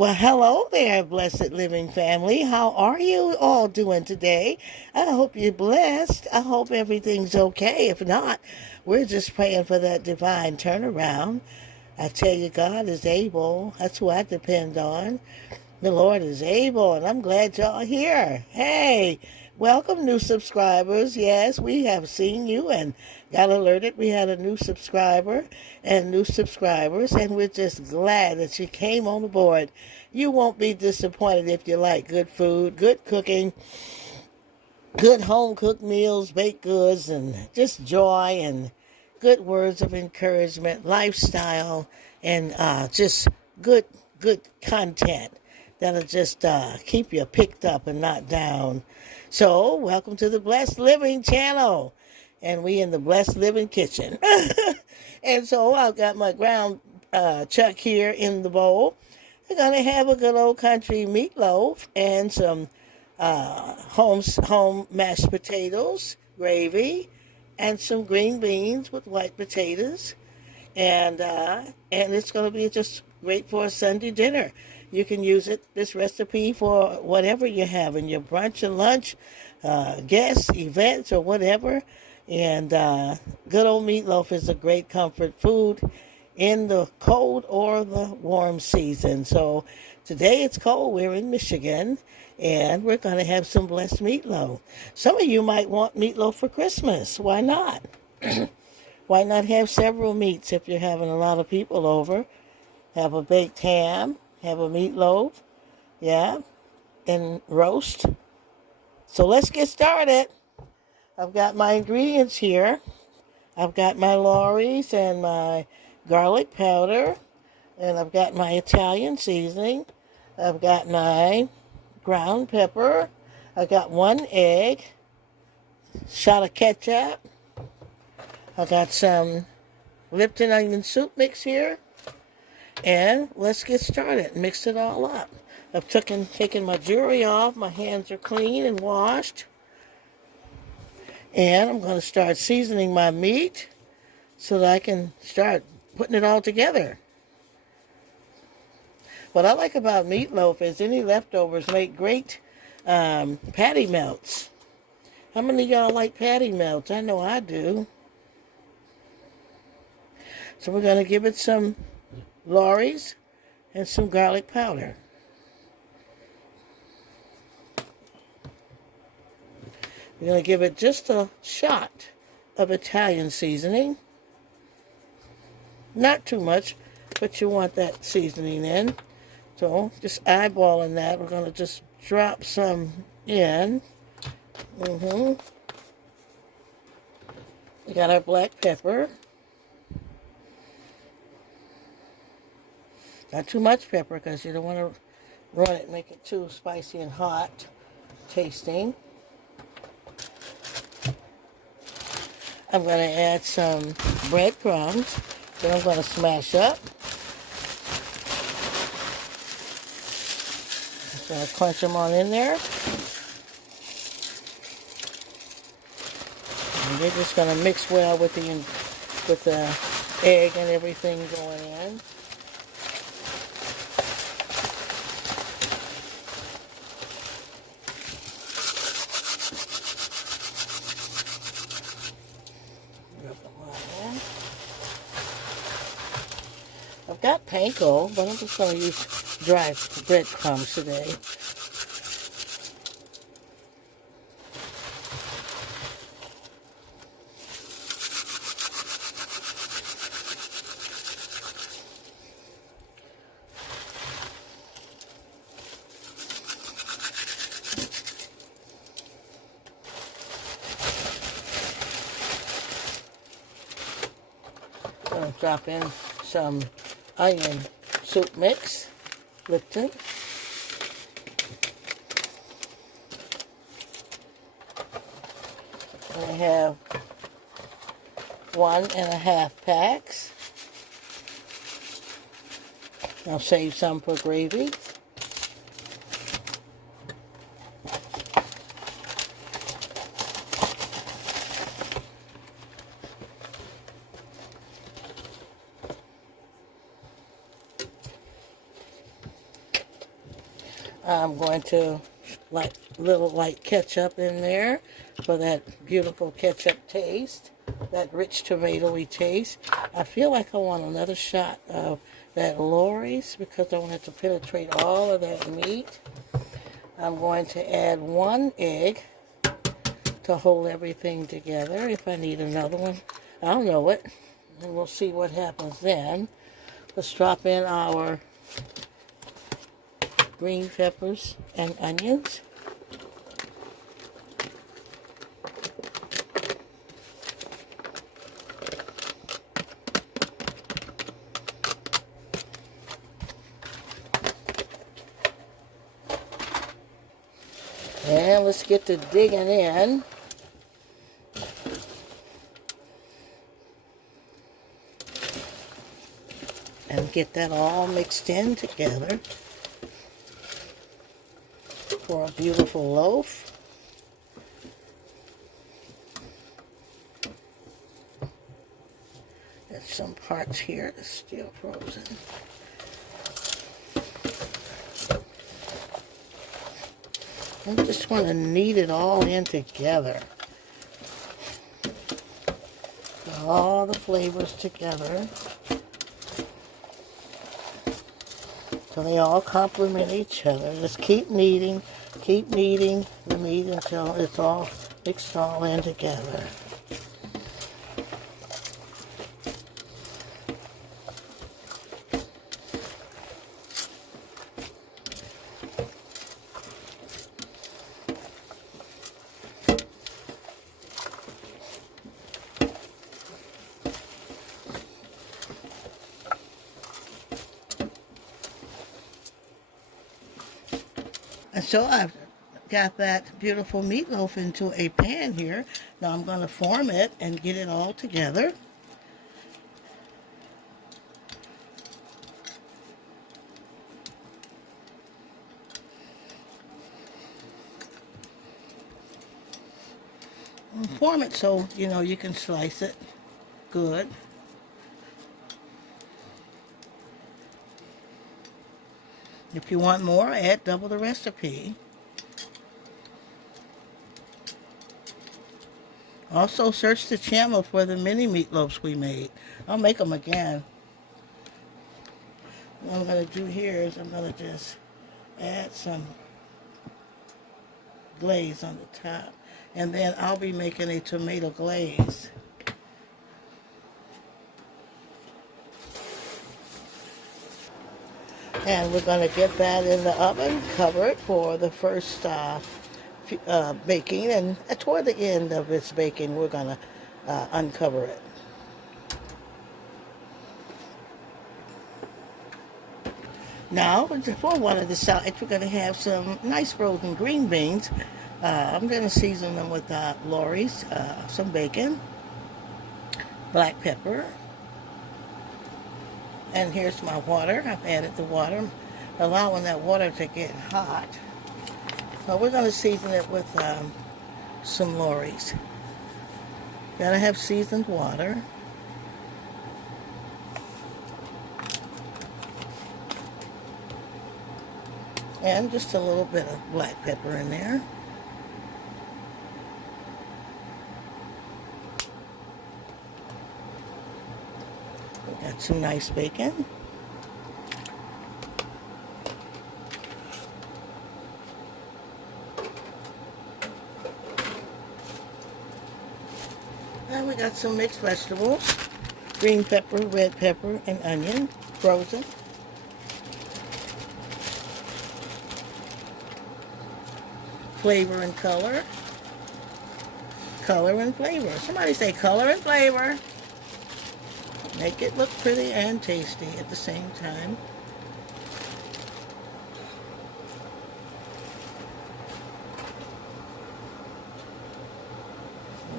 Well, hello there, blessed living family. How are you all doing today? I hope you're blessed. I hope everything's okay. If not, we're just praying for that divine turnaround. I tell you, God is able. That's who I depend on. The Lord is able, and I'm glad y'all are here. Hey, welcome, new subscribers. Yes, we have seen you and got alerted we had a new subscriber and new subscribers, and we're just glad that you came on board. You won't be disappointed if you like good food, good cooking, good home cooked meals, baked goods, and just joy and good words of encouragement, lifestyle, and just good good content that'll just keep you picked up and not down. So, welcome to the Blessed Living channel, and we in the Blessed Living kitchen. And so I've got my ground chuck here in the bowl. We're gonna have a good old country meatloaf and some home mashed potatoes, gravy, and some green beans with white potatoes, and it's going to be just great for a Sunday dinner. You can use this recipe for whatever you have in your brunch or lunch, guests, events, or whatever. And good old meatloaf is a great comfort food in the cold or the warm season. So today it's cold. We're in Michigan, and we're going to have some blessed meatloaf. Some of you might want meatloaf for Christmas. Why not? Why not have several meats if you're having a lot of people over? Have a baked ham, have a meatloaf, yeah, and roast. So let's get started. I've got my ingredients here. I've got my Lawry's and my garlic powder, and I've got my Italian seasoning. I've got my ground pepper. I've got 1 egg, shot of ketchup. I got some Lipton onion soup mix here. And let's get started. Mix it all up. I've taken my jewelry off. My hands are clean and washed. And I'm going to start seasoning my meat so that I can start putting it all together. What I like about meatloaf is any leftovers make great patty melts. How many of y'all like patty melts? I know I do. So we're going to give it some Lawry's and some garlic powder. We're going to give it just a shot of Italian seasoning. Not too much, but you want that seasoning in. So just eyeballing that. We're going to just drop some in. We got our black pepper. Not too much pepper because you don't want to run it and make it too spicy and hot tasting. I'm going to add some breadcrumbs that I'm going to smash up. Just going to crunch them on in there. And they're just going to mix well with the egg and everything going in. I've got panko, but I'm just going to use dry breadcrumbs today. I'm going to drop in some onion soup mix, Lipton. I have 1.5 packs. I'll save some for gravy. I'm going to like little light ketchup in there for that beautiful ketchup taste, that rich tomatoey taste. I feel like I want another shot of that Lori's because I want it to penetrate all of that meat. I'm going to add 1 egg to hold everything together. If I need another one, I'll know it, and we'll see what happens then. Let's drop in our green peppers and onions. And let's get to digging in. And get that all mixed in together for a beautiful loaf. There's some parts here that's still frozen. I just want to knead it all in together. Put all the flavors together so they all complement each other. Just keep kneading the meat until it's all mixed all in together. And so I've got that beautiful meatloaf into a pan here. Now I'm going to form it and get it all together. And form it so, you can slice it good. If you want more, add double the recipe. Also, search the channel for the mini meatloafs we made. I'll make them again. What I'm going to do here is I'm going to just add some glaze on the top. And then I'll be making a tomato glaze. And we're going to get that in the oven, cover it for the first baking. And toward the end of its baking, we're going to uncover it. Now, for one of the sides, we're going to have some nice frozen green beans. I'm going to season them with Lori's, some bacon, black pepper. And here's my water. I've added the water, allowing that water to get hot. So we're going to season it with some Lori's. Gotta have seasoned water. And just a little bit of black pepper in there. Got some nice bacon. And we got some mixed vegetables. Green pepper, red pepper, and onion, frozen. Flavor and color. Color and flavor. Somebody say color and flavor. Make it look pretty and tasty at the same time.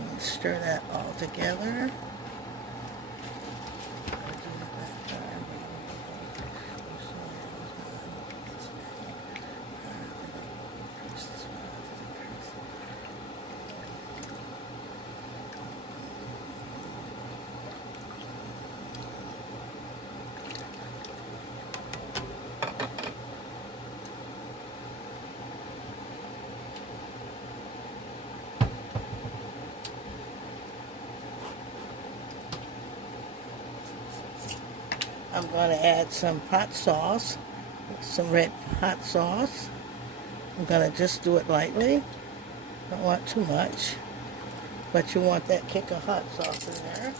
And stir that all together. I'm going to add some hot sauce, some red hot sauce. I'm going to just do it lightly. Don't want too much, but you want that kick of hot sauce in there.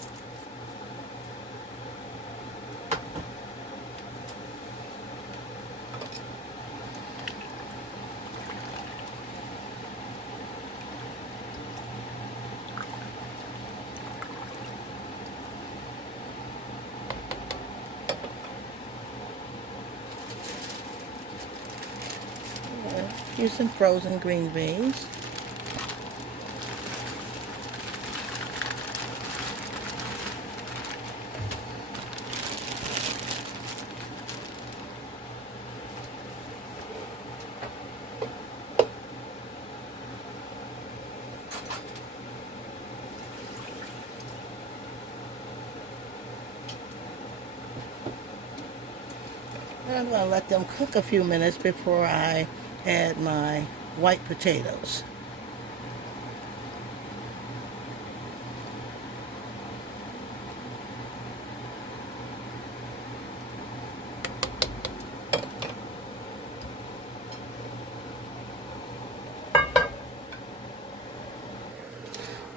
Use some frozen green beans. And I'm going to let them cook a few minutes before I add my white potatoes.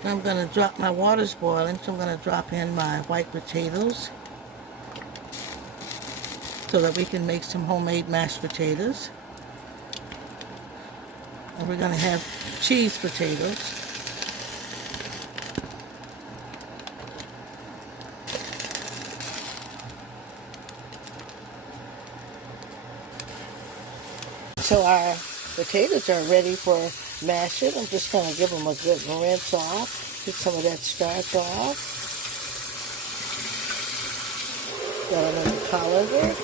I'm going to drop, my water's boiling, so I'm going to drop in my white potatoes so that we can make some homemade mashed potatoes. And we're going to have cheese potatoes. So our potatoes are ready for mashing. I'm just going to give them a good rinse off. Get some of that starch off. Got them in the colander.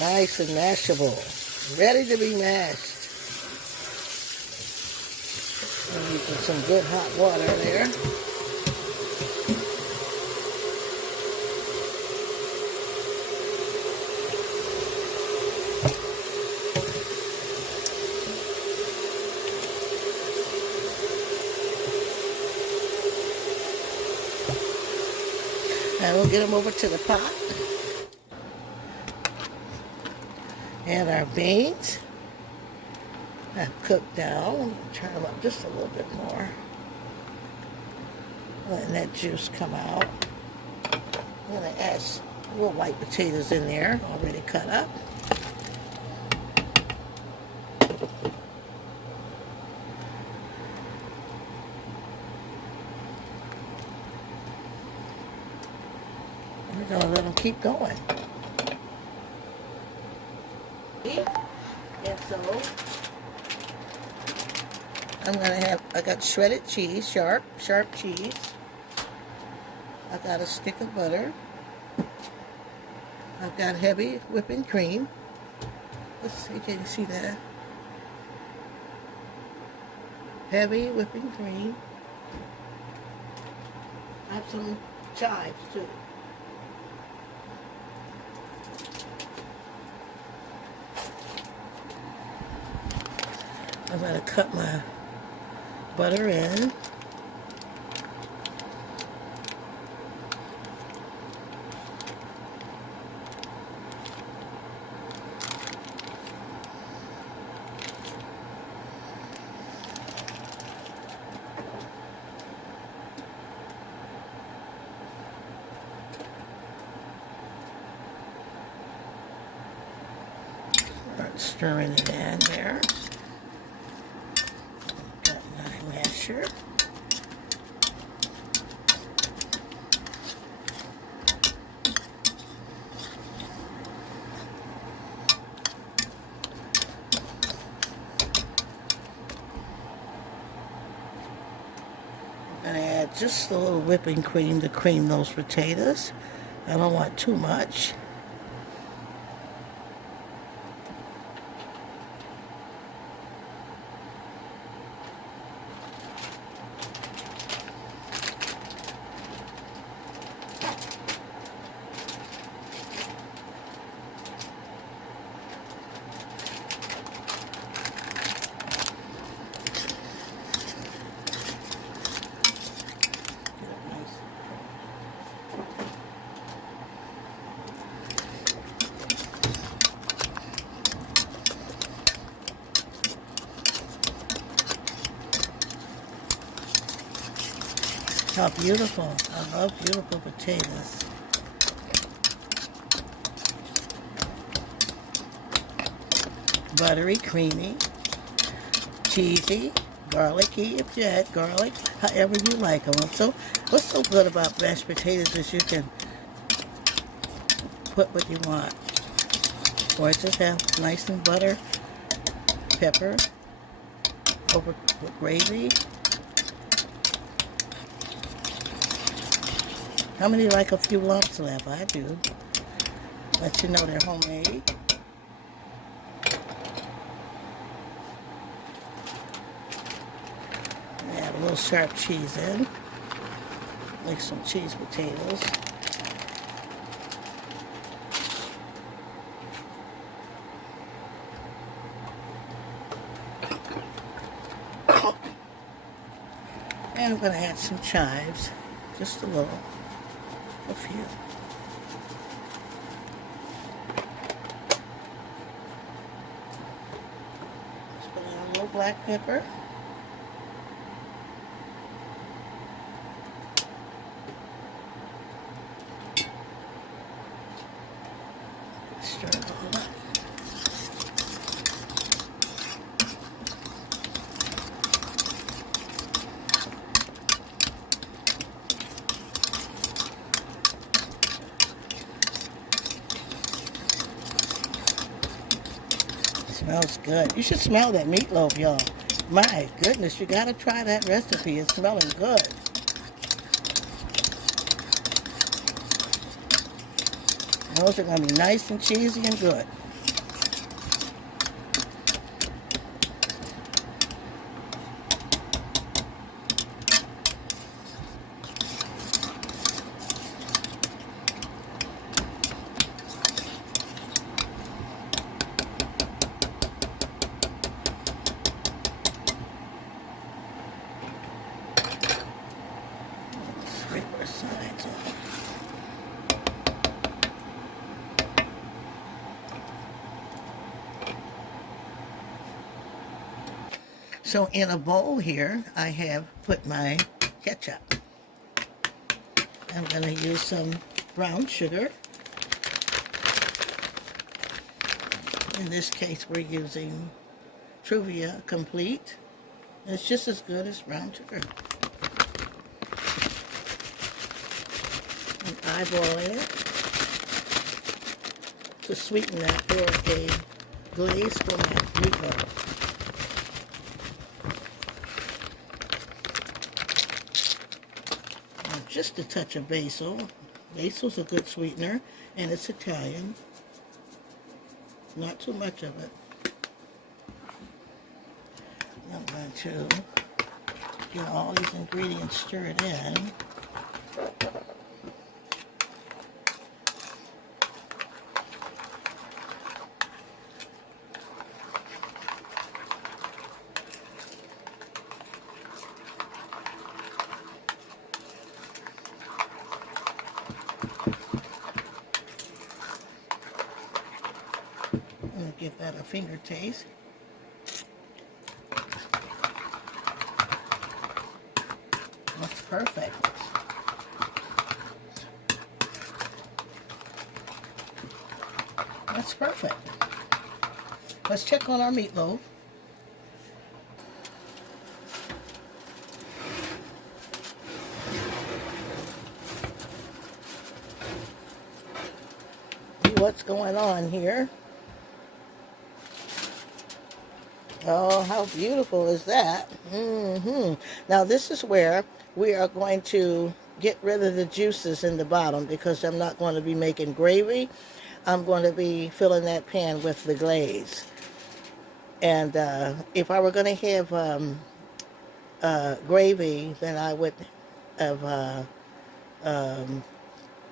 Nice and mashable. Ready to be mashed. I'm using some good hot water there. And we'll get them over to the pot. And our beans have cooked down. Turn them up just a little bit more. Letting that juice come out. I'm going to add little white potatoes in there, already cut up. And we're going to let them keep going. And so I'm going to have, I got shredded cheese, sharp cheese. I got a stick of butter. I've got heavy whipping cream. Let's see, can you see that? Heavy whipping cream. I have some chives too. I'm going to cut my butter in. Start stirring it in there. Got my masher. I'm going to add just a little whipping cream to cream those potatoes. I don't want too much. How beautiful. I love beautiful potatoes. Buttery, creamy, cheesy, garlicky if you add garlic, however you like them. So what's so good about mashed potatoes is you can put what you want. Or just have nice and butter, pepper, over with gravy. How many like a few lumps left? I do. Let you know they're homemade. Add a little sharp cheese in. Make some cheese potatoes. And I'm going to add some chives. Just a little. A few. Just put in a little black pepper. Stir it all up. Smells good. You should smell that meatloaf, y'all. My goodness, you gotta try that recipe. It's smelling good. Those are gonna be nice and cheesy and good. Scrape our sides off. So in a bowl here, I have put my ketchup. I'm going to use some brown sugar. In this case, we're using Truvia Complete. It's just as good as brown sugar. And eyeballing it to sweeten that for a glaze for my meatloaf. Just a touch of basil. Basil's a good sweetener, and it's Italian. Not too much of it. I'm going to get all these ingredients stirred in. I'm going to give that a finger taste. That's perfect. That's perfect. Let's check on our meatloaf. See what's going on here. Oh, how beautiful is that? Now this is where we are going to get rid of the juices in the bottom because I'm not going to be making gravy. I'm going to be filling that pan with the glaze. And if I were going to have gravy, then I would have,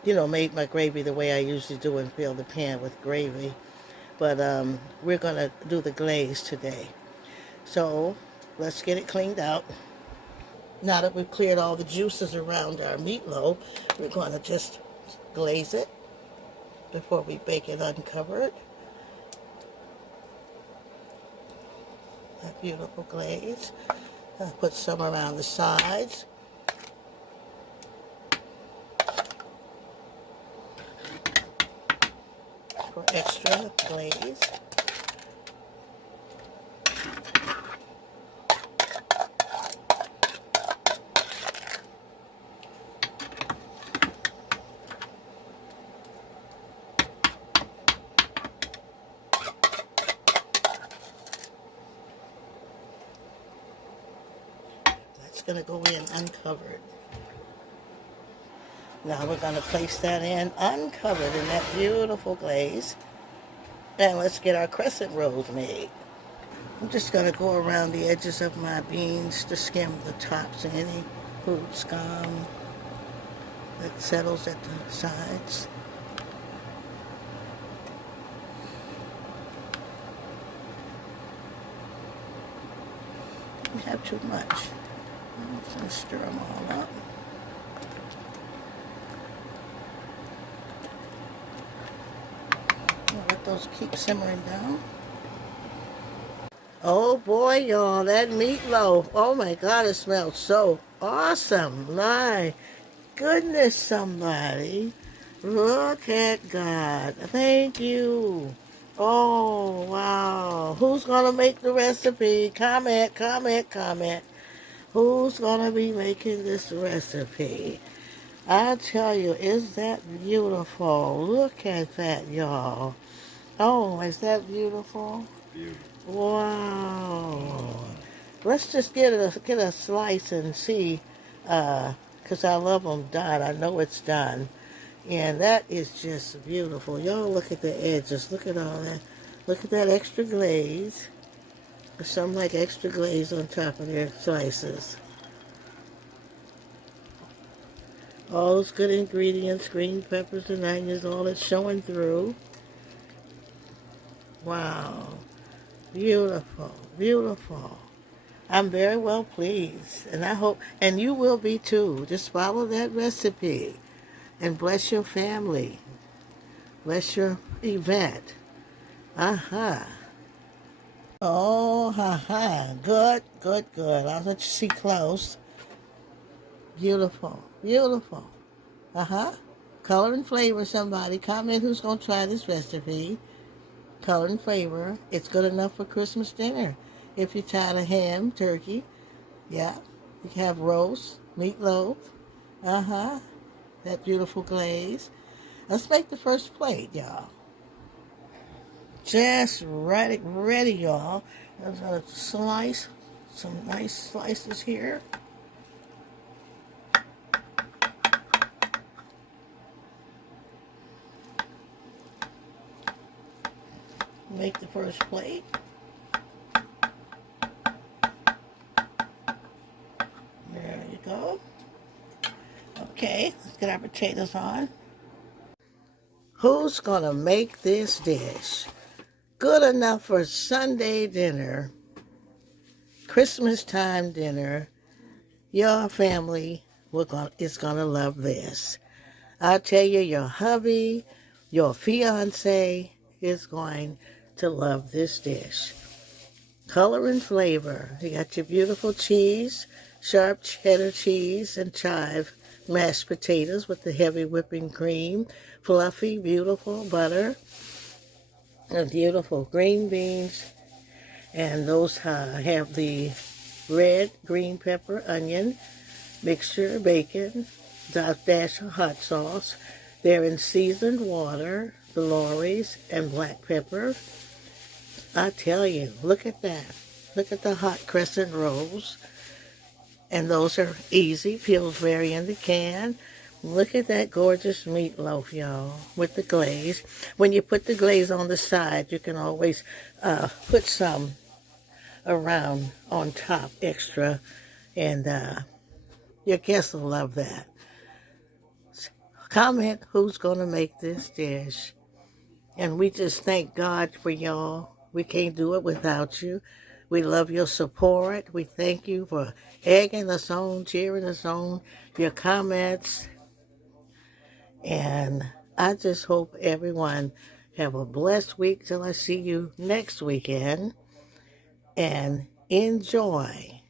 made my gravy the way I usually do and fill the pan with gravy. But we're going to do the glaze today. So let's get it cleaned out. Now that we've cleared all the juices around our meatloaf, we're going to just glaze it before we bake it uncovered. That beautiful glaze. I'll put some around the sides. for extra glaze. That's going to go in uncovered. Now we're going to place that in uncovered in that beautiful glaze. And let's get our crescent rolls made. I'm just going to go around the edges of my beans to skim the tops and any food scum that settles at the sides. Don't have too much. I'm just going to stir them all up. Let those keep simmering down. Oh boy, y'all, that meatloaf. Oh my God, it smells so awesome. My goodness, somebody. Look at God. Thank you. Oh, wow. Who's going to make the recipe? Comment, comment, comment. Who's going to be making this recipe? I tell you, is that beautiful? Look at that, y'all. Oh, is that beautiful? Beautiful. Wow. Let's just get a slice and see, because I love them done. I know it's done. And that is just beautiful. Y'all look at the edges. Look at all that. Look at that extra glaze. There's some like extra glaze on top of their slices. All those good ingredients, green peppers and onions, all that's showing through. Wow. Beautiful, beautiful. I'm very well pleased, and I hope, and you will be too. Just follow that recipe, and bless your family. Bless your event. Aha. Oh, ha. Good, good, good. I'll let you see close. Beautiful, beautiful. Color and flavor, somebody. Comment who's going to try this recipe. Color and flavor. It's good enough for Christmas dinner. If you're tired of ham, turkey, yeah. You can have roast, meatloaf. That beautiful glaze. Let's make the first plate, y'all. Just ready, y'all. I'm going to slice some nice slices here. Make the first plate. There you go. Okay, let's get our potatoes on. Who's gonna make this dish? Good enough for Sunday dinner, Christmas time dinner. Your family is gonna love this. I tell you, your hubby, your fiance is going to love this dish. Color and flavor. You got your beautiful cheese, sharp cheddar cheese and chive mashed potatoes with the heavy whipping cream, fluffy, beautiful butter, and beautiful green beans. And those have the red, green pepper, onion, mixture, bacon, dash of hot sauce. They're in seasoned water, the Lorries, and black pepper. I tell you, look at that. Look at the hot crescent rolls. And those are easy, Pillsbury in the can. Look at that gorgeous meatloaf, y'all, with the glaze. When you put the glaze on the side, you can always put some around on top extra. And your guests will love that. Comment who's going to make this dish. And we just thank God for y'all. We can't do it without you. We love your support. We thank you for egging us on, cheering us on, your comments. And I just hope everyone have a blessed week till I see you next weekend. And enjoy.